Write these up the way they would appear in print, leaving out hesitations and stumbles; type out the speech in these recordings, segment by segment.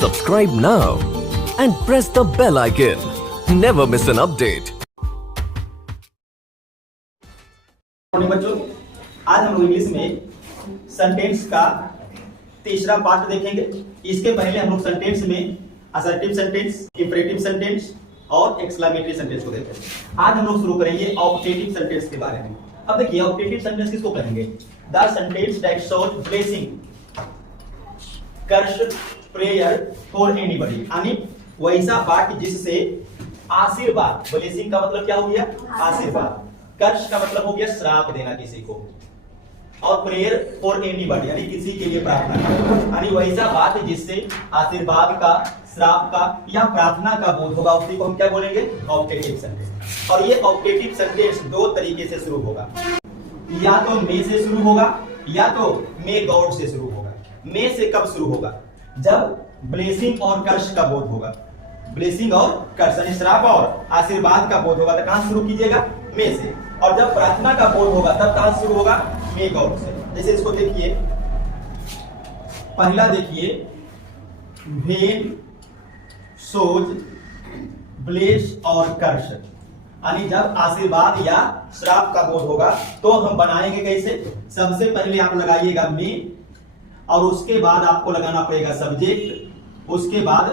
Subscribe now and press the bell icon. Never miss an update. Morning बच्चों, आज हम लोग इंग्लिश में सेंटेंस का तीसरा पार्ट देखेंगे। इसके पहले हम लोग सेंटेंस में असर्टिव सेंटेंस, इंपरेटिव सेंटेंस और एक्सक्लेमेटरी सेंटेंस को देखते हैं। आज हम लोग शुरू करेंगे ऑप्टेटिव सेंटेंस के बारे में। अब देखिए ऑप्टेटिव सेंटेंस किसको कहेंगे? The sentence that shows blessing, curse, prayer for anybody, यानी वैसा वाक्य जिससे आशीर्वाद, ब्लेसिंग का मतलब क्या हो गया? आशीर्वाद। कर्स का मतलब हो गया श्राप देना किसी को, और प्रेयर फॉर एनीबॉडी यानी किसी के लिए प्रार्थना करना, यानी वैसा बात जिससे आशीर्वाद का, श्राप का या प्रार्थना का बोध होगा, उसी को हम क्या बोलेंगे? Optative sentence. और ये ऑप्टेटिव सेंटेंस दो तरीके से शुरू होगा, या तो मे से शुरू होगा या तो मे गॉड से शुरू होगा। मे से कब शुरू होगा? जब ब्लेसिंग और कर्स का बोध होगा, ब्लेसिंग और कर्स यानी श्राप और आशीर्वाद का बोध होगा, तो कहां शुरू कीजिएगा? मे से। और जब प्रार्थना का बोध होगा तब कहां शुरू होगा? मे गॉड से। जैसे इसको देखिए, पहला देखिए, वेन सोज ब्लेस और कर्स, यानी जब आशीर्वाद या श्राप का बोध होगा तो हम बनाएंगे कैसे? सबसे पहले आप लगाइएगा मे, और उसके बाद आपको लगाना पड़ेगा सब्जेक्ट, उसके बाद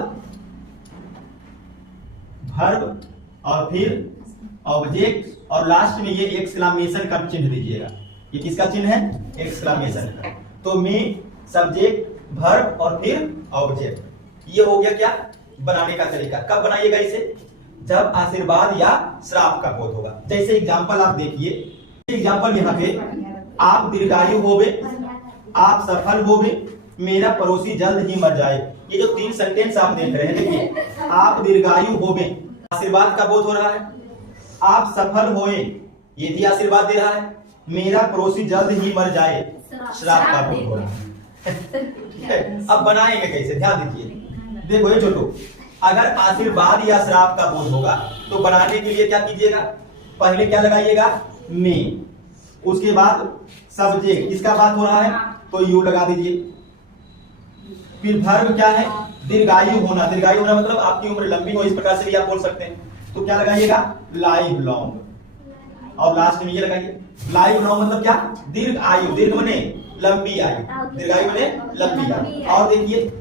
वर्ब, और फिर ऑब्जेक्ट, और लास्ट में ये एक्सक्लेमेशन का चिन्ह दीजिएगा। ये किसका चिन्ह है? एक्सक्लेमेशन का। तो मे, सब्जेक्ट, वर्ब और फिर ऑब्जेक्ट। ये हो गया क्या बनाने का तरीका। कब बनाइएगा इसे? जब आशीर्वाद या श्राप का बोध होगा। जैसे एग्जांपल आप देखिए, एग्जांपल यहाँ पे, आप दीर्घायु होवे, आप सफल होवे, मेरा पड़ोसी जल्द ही मर जाए। ये जो तीन सेंटेंस आप देख रहे हैं, देखिए, आप दीर्घायु होवे, आशीर्वाद का बोध हो रहा है, आप सफल होए, ये भी आशीर्वाद दे रहा है, मेरा पड़ोसी जल्द ही मर जाए, श्राप का बोध हो रहा है। अब बनाएंगे कैसे? ध्यान दीजिए, देखो ये छोटू, अगर आशीर्वाद या श्राप का बोध होगा तो बनाने के लिए क्या कीजिएगा? पहले क्या लगाइएगा? मे, उसके बाद सब्जेक्ट, किसका बात हो रहा है तो यू लगा दीजिए। फिर वर्ब क्या है? दीर्घायु होना। दीर्घायु होना मतलब आपकी उम्र लंबी हो, इस प्रकार से भी आप बोल सकते हैं। तो क्या लगाइएगा? लाइव लॉन्ग, और लास्ट में ये लगाइए। लाइव लॉन्ग मतलब क्या? दीर्घ आयु, दीर्घ बने लंबी आयु, दीर्घायु बने लंबी आयु। और देखिए,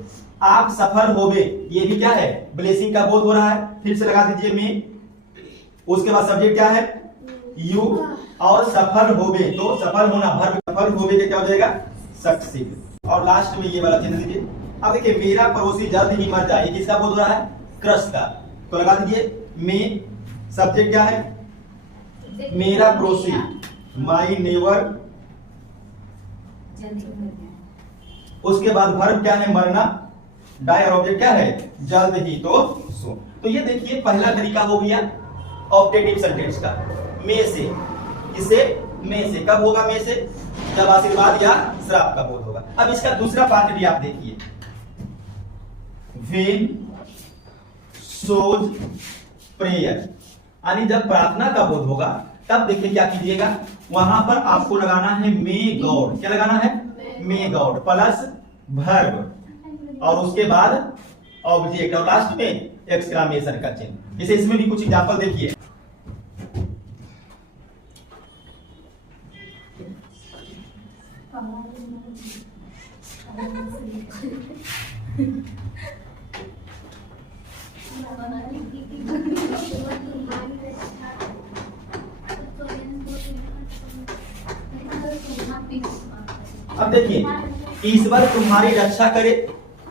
आप सफल होवे, ये भी क्या है? ब्लेसिंग का बोध हो रहा है। फिर से लगा दीजिए में, उसके बाद सब्जेक्ट क्या है? यू, और सफल होवे, तो सफल होना, वर्ब सफल होवे का क्या हो जाएगा? सक्सीड, और लास्ट में ये वाला चिन्ह दीजिए। अब देखिए, मेरा पड़ोसी जल्द ही मर जाए, किसका बोध हो रहा है? क्रश का, तो लगा दीजिए में, सब्जेक्ट क्या है? मेरा पड़ोसी, माई नेबर, उसके बाद वर्ब क्या है? मरना, डाई, और ऑब्जेक्ट क्या है? जल्द ही, तो सो। तो ये देखिए पहला तरीका हो गया ऑप्टेटिव सेंटेंस का, मे से। किससे? मे से। कब होगा मे से? जब आशीर्वाद या श्राप का बोध होगा। अब इसका दूसरा पार्ट भी आप देखिए, वेन सोज प्रेयर, यानी जब प्रार्थना का बोध होगा तब देखिए क्या कीजिएगा, वहां पर आपको लगाना है मे गॉड। क्या लगाना है? मे गॉड प्लस वर्ब, और उसके बाद ऑब्जेक्ट, और लास्ट में एक्सक्लेमेशन का चिन्ह। जैसे इसमें भी कुछ एग्जांपल देखिए, अब देखिए, ईश्वर तुम्हारी रक्षा करे,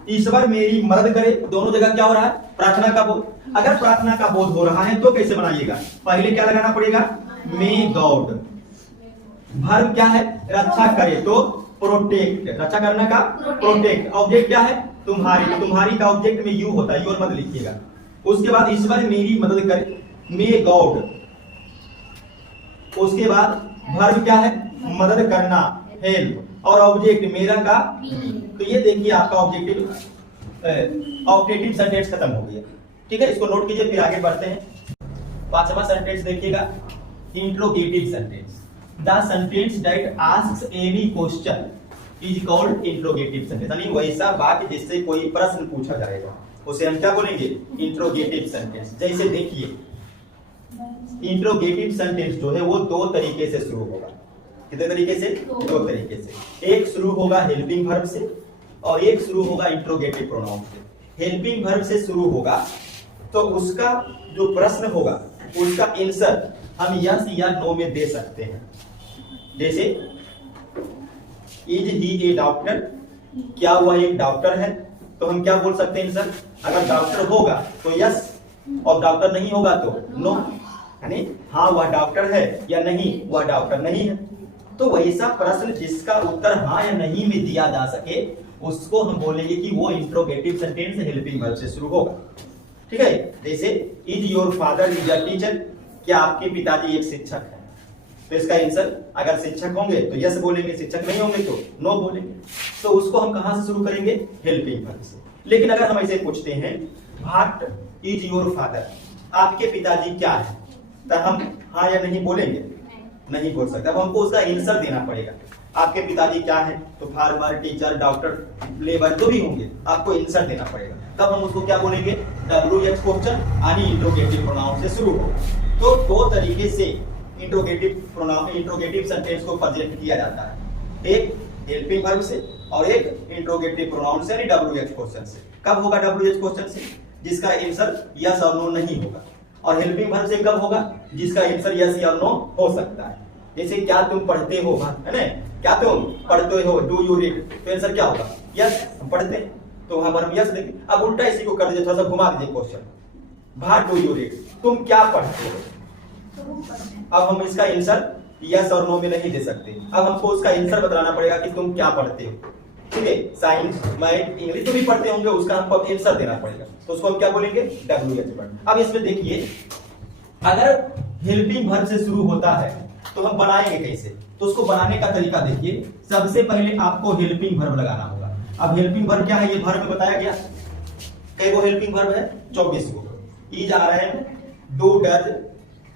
ईश्वर मेरी मदद करे, दोनों जगह क्या हो रहा है? प्रार्थना का बोध। अगर प्रार्थना का बोध हो रहा है तो कैसे बनाइएगा? पहले क्या लगाना पड़ेगा? May God. वर्ब क्या है? रक्षा करे, तो प्रोटेक्ट, रक्षा करने का प्रोटेक्ट। ऑब्जेक्ट क्या है? तुम्हारी, तो तुम्हारी का ऑब्जेक्ट में यू होता है, यू और मत लिखिएगा। उसके बाद ईश्वर मेरी मदद करे, मे गॉड। उसके बाद वर्ब क्या है? मदद करना, हेल्प, और ऑब्जेक्ट मेरा का। तो ये देखिए आपका ऑप्टेटिव सेंटेंस खत्म हो गया। ठीक है, इसको नोट कीजिए, फिर आगे बढ़ते हैं। पांचवा सेंटेंस देखिएगा, interrogative sentence. The sentence that asks any question is called interrogative sentence, यानी वैसा वाक्य जिससे कोई प्रश्न पूछा जाएगा उसे हम क्या बोलेंगे, इंट्रोगेटिव सेंटेंस। जैसे देखिए इंट्रोगेटिव सेंटेंस जो है वो दो तरीके से शुरू होगा। कितने तरीके से? दो तरीके से। एक शुरू होगा हेल्पिंग वर्ब से और एक शुरू होगा इंट्रोगेटिव प्रोनाउन से। हेल्पिंग वर्ब से शुरू होगा तो उसका जो प्रश्न होगा उसका आंसर हम यस या नो में दे सकते हैं। जैसे इज ही ए डॉक्टर, क्या वह एक डॉक्टर है, तो हम क्या बोल सकते हैं आंसर? अगर डॉक्टर होगा तो यस और डॉक्टर नहीं होगा तो नो, यानी हाँ वह डॉक्टर है या नहीं वह डॉक्टर नहीं है। तो वैसा प्रश्न जिसका उत्तर हाँ या नहीं में दिया जा सके उसको हम बोलेंगे कि वो इंट्रोगेटिव सेंटेंस हेल्पिंग वर्ब से शुरू होगा। ठीक है, जैसे is your father is a teacher, क्या आपके पिताजी एक शिक्षक है, तो इसका आंसर अगर शिक्षक होंगे तो यस बोलेंगे, शिक्षक नहीं होंगे तो नो बोलेंगे। तो उसको हम कहां से शुरू करेंगे? हेल्पिंग वर्ब से। लेकिन अगर हम ऐसे पूछते हैं व्हाट इज योर फादर, आपके पिताजी क्या है, तो हम हाँ या नहीं बोलेंगे? नहीं बोल सकते। अब हमको उसका आंसर देना पड़ेगा। आपके पिताजी क्या है, तो फार्मर, टीचर, डॉक्टर, लेबर जो भी होंगे आपको आंसर देना पड़ेगा। तब हम उसको क्या बोलेंगे? WH क्वेश्चन यानी इंट्रोगेटिव प्रोनाउन से शुरू हो। तो दो तरीके से इंट्रोगेटिव सेंटेंस को प्रेजेंट किया जाता है, एक हेल्पिंग वर्ब से और एक इंट्रोगेटिव प्रोनाउन से यानी WH क्वेश्चन से। कब होगा WH क्वेश्चन से? जिसका आंसर यस और नो नहीं होगा। और हेल्पिंग वर्ब से कब होगा? जिसका आंसर यस या नो हो सकता है। जैसे क्या तुम पढ़ते हो, है ना, क्या तुम पढ़ते हो, डू यू रीड, तो आंसर क्या होगा? यस, हम पढ़ते हैं, तो वहां पर हम यस देंगे। अब उल्टा इसी को कर दीजिए, थोड़ा सा घुमा दीजिए question, what do you read, तुम क्या पढ़ते हो। अब हम इसका आंसर यस और नो में नहीं दे सकते। अब हमको उसका आंसर बताना पड़ेगा कि तुम क्या पढ़ते हो। ठीक है, साइंस, मैथ, इंग्लिश जो भी पढ़ते होंगे उसका हमको आंसर देना पड़ेगा, तो उसको हम क्या बोलेंगे? WH word. अब इसमें देखिए अगर हेल्पिंग वर्ब से शुरू होता है तो हम बनाएंगे कैसे? तो उसको बनाने का तरीका देखिए। सबसे पहले आपको हेल्पिंग वर्ब लगाना होगा। अब हेल्पिंग वर्ब क्या है ये वर्ब में बताया गया। कई गो हेल्पिंग वर्ब है? 24 गो। इज आ रहे हैं, do, does,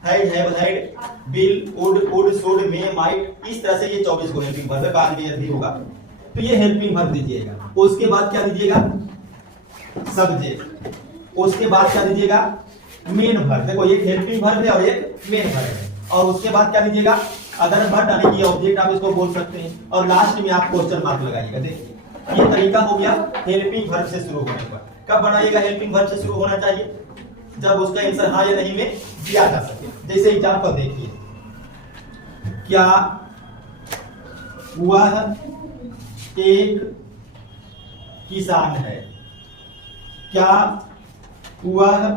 have, had, will, would, should, may, might, इस तरह से ये 24 गो हेल्पिंग वर्ब है। बाद में भी होगा तो ये हेल्पिंग वर्ब दीजिएगा। उसके बाद क्या दीजिएगा? सब्जेक्ट। उसके बाद क्या दीजिएगा? Main verb. देखो एक हेल्पिंग वर्ब है और एक मेन वर्ब है। और उसके बाद क्या दीजिएगा? अदर वर्ब, यानी कि ऑब्जेक्ट आप इसको बोल सकते हैं। और लास्ट में आप क्वेश्चन मार्क लगाइएगा। देखिए ये तरीका हो गया हेल्पिंग वर्ब से शुरू होने पर। कब बनाइएगा हेल्पिंग वर्ब से शुरू होना चाहिए? जब उसका आंसर हाँ या नहीं में दिया जा सके। जैसे एग्जांपल देखिए, क्या वह एक किसान है, क्या वह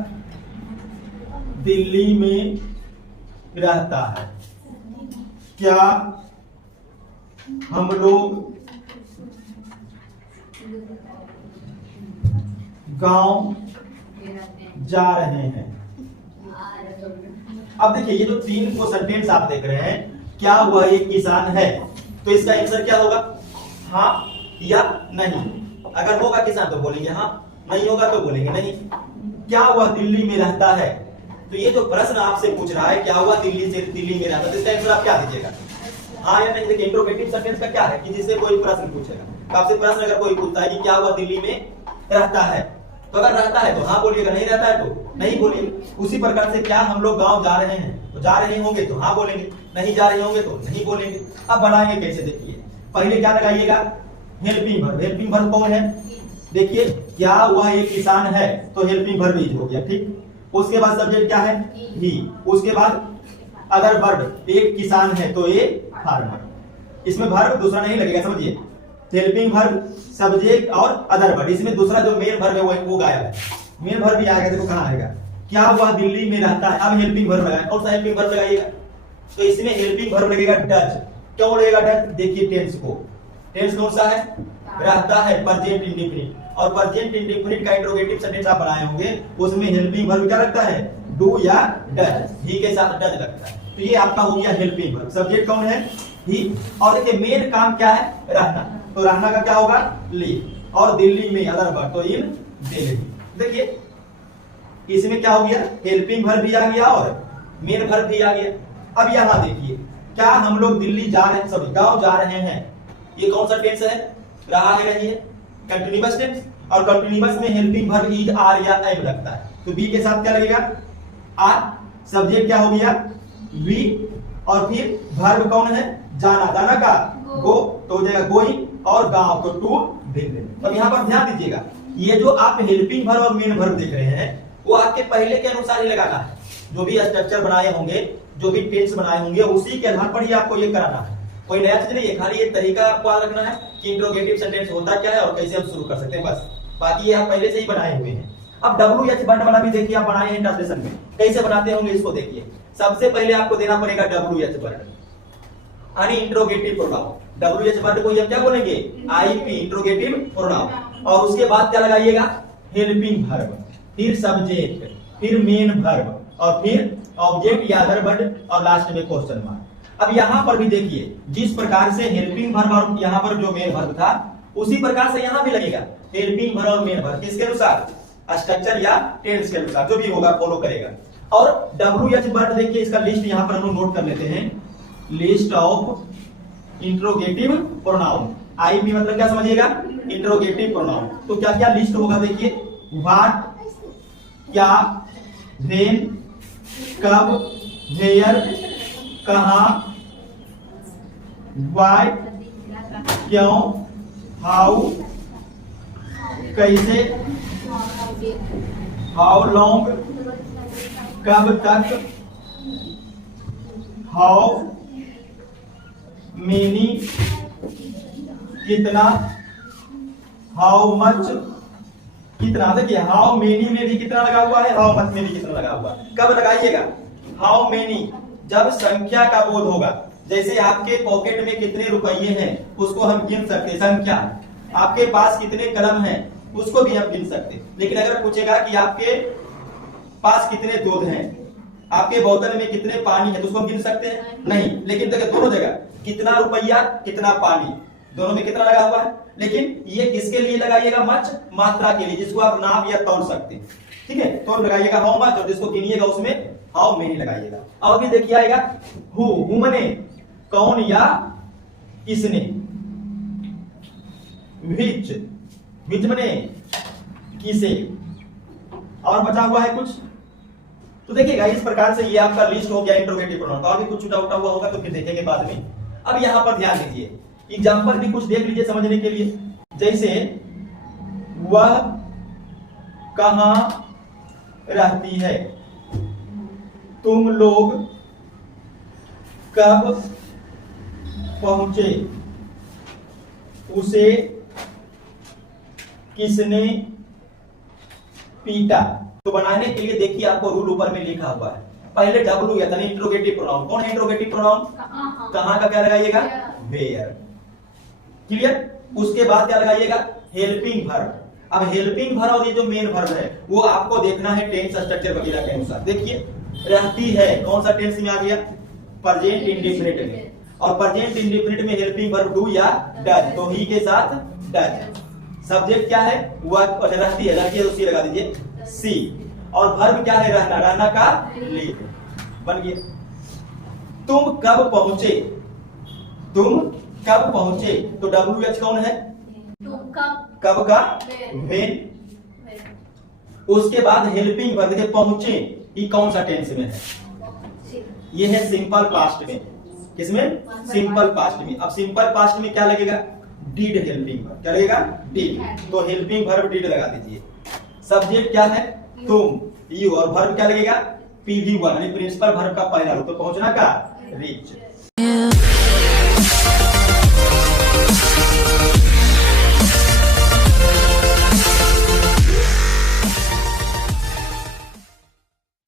दिल्ली में रहता है, क्या हम लोग गांव जा रहे हैं। अब देखिए ये जो तीन को सेंटेंस आप देख रहे हैं, क्या वह एक किसान है, तो इसका आंसर क्या होगा? हाँ या नहीं। अगर होगा किसान तो बोलेंगे हाँ, नहीं होगा तो बोलेंगे नहीं। क्या वह दिल्ली में रहता है, तो ये जो प्रश्न आपसे पूछ रहा है क्या हुआ दिल्ली में रहता है, तो इसका आंसर आप क्या दीजिएगा? हाँ या नहीं। देखिए इंट्रोगेटिव सेंटेंस का क्या है कि जिससे कोई प्रश्न पूछेगा, तो आपसे प्रश्न अगर कोई पूछता है कि क्या हुआ दिल्ली में रहता है, तो अगर रहता है तो हाँ बोलिएगा, नहीं रहता है तो नहीं बोलिएगा। उसी प्रकार से क्या हम लोग गांव जा रहे हैं, तो जा रहे होंगे तो हाँ बोलेंगे, नहीं जा रहे होंगे तो नहीं बोलेंगे। अब बनाएंगे कैसे? देखिए पहले क्या लगाइएगा? Helping verb. हेल्पिंग वर्ब कौन है? देखिए क्या वह एक किसान है, तो हेल्पिंग वर्ब इज हो गया। ठीक, उसके बाद सब्जेक्ट क्या है? ही। उसके बाद अदर वर्ब, एक किसान है तो ये फार्मर। इसमें वर्ब दूसरा नहीं लगेगा, समझिए। हेल्पिंग वर्ब, सब्जेक्ट और अदर वर्ब। इसमें दूसरा जो मेन वर्ब है वो गायब है। मेन वर्ब भी आएगा, देखो कहां आएगा? क्या वह दिल्ली में रहता है। अब हेल्पिंग वर्ब लगाए, कौन सा हेल्पिंग वर्ब लगाइएगा? तो इसमें हेल्पिंग वर्ब लगेगा डज। क्यों लगेगा डज? देखिए टेंस को, टेंस कौन सा है? रहता है, प्रेजेंट इंडेफिनिट। और प्रेजेंट इंडेफिनिट का इंट्रोगेटिव सेंटेंस आप बनाए होंगे, उसमें हेल्पिंग वर्ब क्या लगता है? डू या डज। ही के साथ डज लगता है, तो ये आपका हो गया हेल्पिंग वर्ब। सब्जेक्ट कौन है? ही। और देखिए मेन काम क्या है? रहना, तो रहना का क्या होगा? लीव। और दिल्ली में अदर वर्ब, तो इन दिल्ली। देखिए इसमें क्या हो गया? हेल्पिंग वर्ब भी आ गया और मेन वर्ब भी आ गया। अब यहां देखिए क्या हम लोग दिल्ली जा रहे हैं, सॉरी गांव जा रहे हैं, ये कौन सा टेंस है? रहा है, रही है, कंटिन्यूअस टेंस। और कंटिन्यूअस में हेल्पिंग वर्ब इज, आर या एम लगता है, तो बी के साथ क्या लगेगा? आर। सब्जेक्ट क्या हो गया? वी। और फिर वर्ब कौन है? जाना, जाना का गो, तो हो जाएगा गोइंग, और गांव तो टू विजिट। अब यहाँ पर ध्यान दीजिएगा, ये जो आप हेल्पिंग वर्ब और मेन वर्ब देख रहे हैं वो आपके पहले के अनुसार ही लगाना है। जो भी स्ट्रक्चर बनाए होंगे, जो भी टेंस बनाए होंगे, उसी के आधार पर ही आपको ये कराना है। कोई नया चीज नहीं है, खाली ये तरीका आपको याद रखना है कि इंट्रोगेटिव सेंटेंस होता क्या है और कैसे हम शुरू कर सकते हैं, बस। बाकी ये आप पहले से ही बनाए हुए हैं। अब WH वर्ड वाला भी देखिए, आप बनाए हैं ट्रांसलेशन में, कैसे बनाते होंगे इसको देखिए। सबसे पहले आपको देना पड़ेगा WH वर्ड, यानी इंट्रोगेटिव प्रोनाउन। WH वर्ड को हम क्या बोलेंगे? IP, interrogative pronoun. और उसके बाद क्या लगाइएगा? हेल्पिंग वर्ब, फिर सब्जेक्ट, फिर मेन वर्ब, और फिर ऑब्जेक्ट या अदर वर्ड, और लास्ट में क्वेश्चन मार्क। अब यहाँ पर भी देखिए, जिस प्रकार से हेल्पिंग वर्ब और यहाँ पर जो मेन वर्ब था, उसी प्रकार से यहाँ भी लगेगा हेल्पिंग वर्ब और मेन वर्ब। किसके अनुसार? स्ट्रक्चर या टेंस के अनुसार, जो भी होगा फॉलो करेगा। और WH वर्ड देखिए, इसका लिस्ट यहाँ पर हम लोग नोट कर लेते हैं, list of interrogative pronoun. IP मतलब क्या समझिएगा? Interrogative pronoun. तो क्या क्या लिस्ट होगा देखिए, व्हाट, क्या, व्हेन, कब, वेयर, कहां, व्हाई, क्यों, हाउ, कैसे, हाउ लॉन्ग, कब तक, हाउ मेनी, कितना, हाउ मच, कितना। देखिए हाउ मेनी में भी कितना लगा हुआ है, हाउ मच में भी कितना लगा हुआ है। कब लगाइएगा? हाउ मेनी जब संख्या का बोध होगा। जैसे आपके पॉकेट में कितने रुपये हैं उसको हम गिन सकते हैं, संख्या। आपके पास कितने कलम हैं उसको भी हम गिन सकते हैं। लेकिन अगर पूछेगा कि आपके पास कितने दूध हैं, आपके बोतल में कितने पानी है, तो उसको हम गिन सकते हैं? नहीं। लेकिन देखिए दोनों जगह कितना रुपया, कितना पानी, दोनों में कितना लगा हुआ है। लेकिन ये किसके लिए लगाइएगा? मच, मात्रा के लिए, जिसको आप नाप या तौल सकते हैं। ठीक है, तो लगाइएगा हाउ मच, और जिसको गिनिएगा उसमें हाउ मेनी लगाइएगा। और भी देखिए आएगा हु मने कौन या किसने, विच मने किसे। और बचा हुआ है कुछ, तो देखिएगा इस प्रकार से ये आपका लिस्ट हो गया इंट्रोगेटिव प्रोनाउन। और भी कुछ छूटा उठा हुआ होगा तो फिर देखेंगे बाद में। अब यहाँ पर ध्यान दीजिए, एग्जाम्पल भी कुछ देख लीजिए समझने के लिए। जैसे वह कहां रहती है, तुम लोग कब पहुंचे, उसे किसने पीटा। तो बनाने के लिए देखिए आपको रूल ऊपर में लिखा हुआ है। पहले W यानी इंट्रोगेटिव प्रोनाउन। कौन है इंट्रोगेटिव प्रोनाउन? कहां का क्या लगाइएगा? वेयर। क्लियर? उसके बाद क्या लगाइएगा? Helping verb. अब हेल्पिंग वर्ब और ये जो मेन वर्ब है वो आपको देखना है टेंस स्ट्रक्चर वगैरह के अनुसार। देखिए रहती है कौन सा टेंस में आ गया? प्रेजेंट इंडेफिनिट में। और प्रेजेंट इंडेफिनिट में हेल्पिंग वर्ब डू या डज, तो ही के साथ डज। सब्जेक्ट क्या है? वह रहती है, रहती है तो सी लगा दीजिए, सी। और वर्ब क्या है? रहना, रहना का लीव। बन गया। तुम कब पहुंचे, तुम कब पहुंचे, तो WH कौन है? कब का वेन। उसके बाद हेल्पिंग वर्ब देखिए पहुंचे, ये कौन सा टेंस में है? ये है सिंपल पास्ट में। किसमें? सिंपल पास्ट में। अब सिंपल पास्ट में क्या लगेगा? Did helping verb. क्या लगेगा? डीड। तो हेल्पिंग वर्ब डीड लगा दीजिए। सब्जेक्ट क्या है? तुम, यू। और वर्ब क्या लगेगा? PV1 यानी प्रिंसिपल वर्ब का पहला रूप, तो पहुंचना का रीच।